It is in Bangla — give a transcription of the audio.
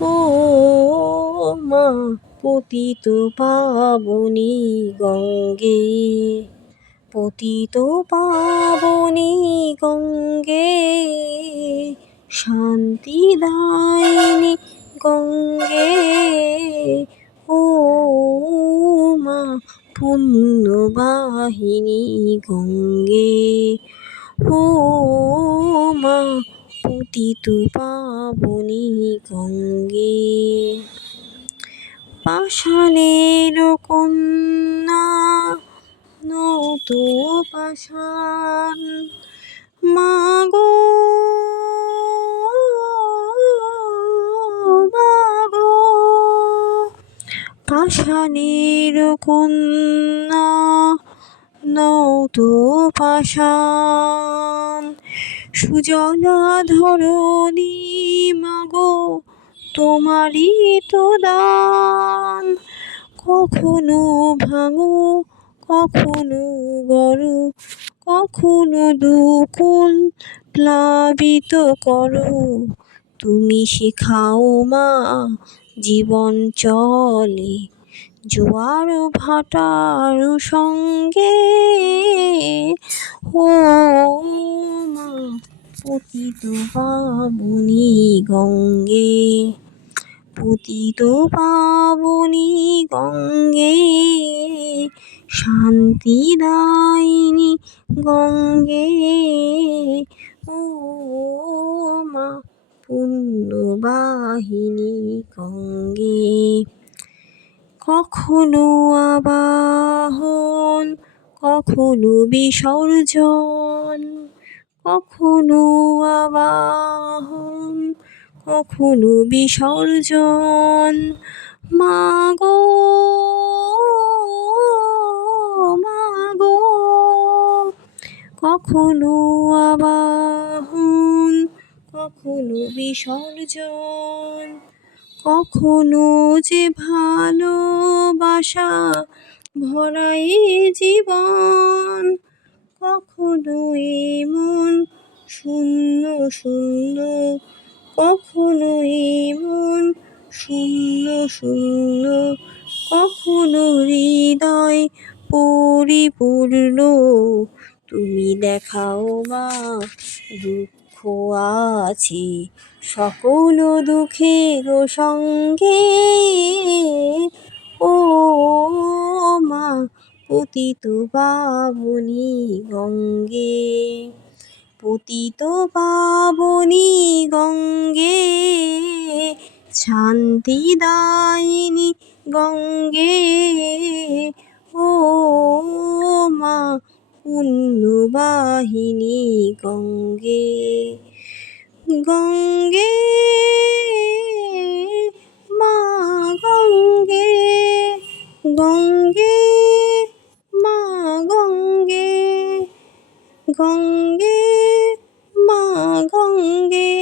ও মা পতিত পাবনী গঙ্গে, পতিত পাবনী গঙ্গে, শান্তিদায়িনী গঙ্গে, ও মা পুণ্যবাহিনী গঙ্গে, ও মা পতিত পাবনী গঙ্গে। পাষাণের কন্যা নৌতো পাষাণ, মাগো মাগো, পাষাণের কন্যা নৌতো পাষাণ, সুজলা ধরণী মাগো তোমারই তো দান। কখনো ভাঙো কখনো গড়ো, কখনো দুকুল প্লাবিত করো, তুমি শেখাও মা জীবন চলে জোয়ার ভাটার সঙ্গে। ও মা পতিত পাবনী গঙ্গে, পতিত পাবনী গঙ্গে, শান্তিদায়িনী গঙ্গে, ও মা পুণ্যবাহিনী গঙ্গে। কখনো আবাহন কখনো বিসর্জন, কখনো আবাহন কখনো বিসর্জন, মাগো মাগো, কখনো আবাহন কখনো বিসর্জন, কখনো যে ভালোবাসা ভরাই জীবন, কখনো এমন শূন্য শূন্য, কখনো এমন শূন্য শূন্য, কখনো হৃদয় পরিপূর্ণ, তুমি দেখাও মা দুঃখ আছে সকল দুঃখের সঙ্গে। ও মা পতিত পাবনী গঙ্গে, পতিত পাবনী গঙ্গে, শান্তিদায়িনী গঙ্গে, ও মা পুণ্যবাহিনী গঙ্গে। গঙ্গে মা গঙ্গে, গঙ্গে মা গঙ্গে, গঙ্গে মা গঙ্গে।